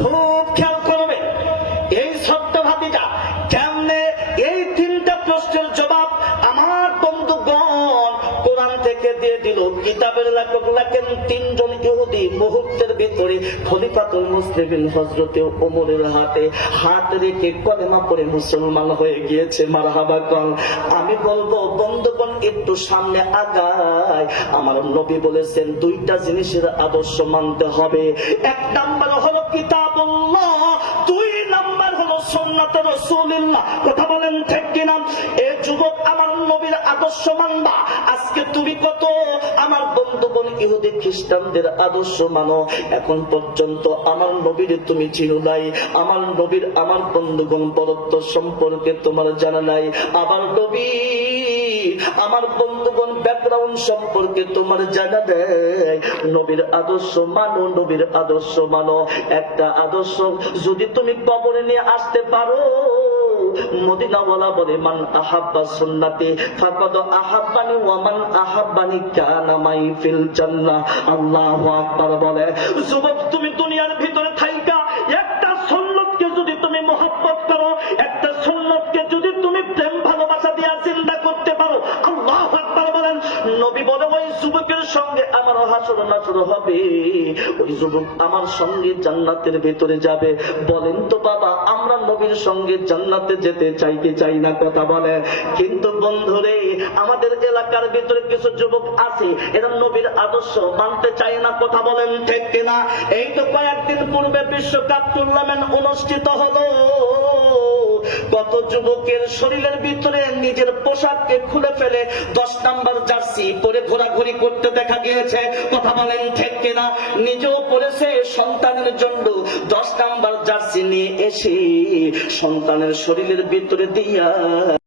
খুব খেয়াল করবে এই ছোট্ট ভাতিটা কেমনে এই তিনটা প্রশ্নের জবাব আমার বন্ধুগণ কোরআন থেকে দিয়ে দিল। কিতাবের লেখক লেখেন তিনজন ইহুদি মুহূর্তের ভিতরে খলিফাতুল মুসলিমিন হযরতে ওমরের হাতে হাত রেখে কলেমা পড়ে মুসলমান হয়ে গিয়েছে। মারহাবা কল। আমি বলবো বন্ধুগণ একটু সামনে আগায়। আমার নবী বলেছেন দুইটা জিনিসের আদর্শ মানতে হবে। এক নাম্বার হলো কিতাবুল্লাহ, দুই নাম্বার হলো সুন্নাতে রাসূলুল্লাহ। কথা বলেন ঠিক কিনা? এ যুবক আমার নবীর আদর্শ মানবা। আজকে তুমি কত আমার বন্ধুগণ ইহুদি খ্রিস্টানদের আদর্শ মানো, এখন পর্যন্ত আমার নবীর তুমি চিনো নাই। আমার নবীর আমার বন্ধুগণ বরত্ব সম্পর্কে তোমার জানা নাই। আমার নবী আমার বন্ধুগণ ব্যাকগ্রাউন্ড সম্পর্কে তোমার জানা দেয়। নবীর আদর্শ মানো, নবীর আদর্শ মানো। একটা আদর্শ যদি তুমি কবরে নিয়ে আসতে পারো, মদিনাওয়ালা বলে মান আহাব্বা সুন্নতি ফাকাদ আহাব্বানি ওয়া মান আহাব্বানি কানা মাই ফিল জান্নাহ। আল্লাহু আকবার বলে যুবক তুমি দুনিয়ার ভিতরে থাইকা একটা সুন্নতকে যদি তুমি মহব্বত করো, একটা সুন্নতকে যদি তুমি প্রেম ভালোবাসা দিয়ে চিন্তা করতে পারো, আল্লাহু আকবার বলেন। নবী বলে ওই যুবকের সঙ্গে আমার হাসর নাসর হবে, ওই যুবক আমার সঙ্গে জান্নাতের ভিতরে যাবে। বলেন তো বাবা আমরা নবীর সঙ্গে জান্নাতে যেতে চাই কি চাই না? কথা বলে। কিন্তু বন্ধুরে আমাদের এলাকার ভিতরে কিছু যুবক আছে এরা নবীর আদর্শ মানতে চায় না। কথা বলেন ঠিক কিনা? এই তো কয়েকদিন পূর্বে বিশ্বকাপ টুর্নামেন্ট অনুষ্ঠিত হলো। কত যুবকের শরীরের ভিতরে নিজের পোশাককে খুলে ফেলে 10 নাম্বার জার্সি পরে ঘোরাঘুরি করতে দেখা গিয়েছে। কথা বলেন ঠিক কিনা? নিজেও পরেছে সন্তানের জন্য 10 নাম্বার জার্সি নিয়ে এসে সন্তানের শরীরের ভিতরে দিয়া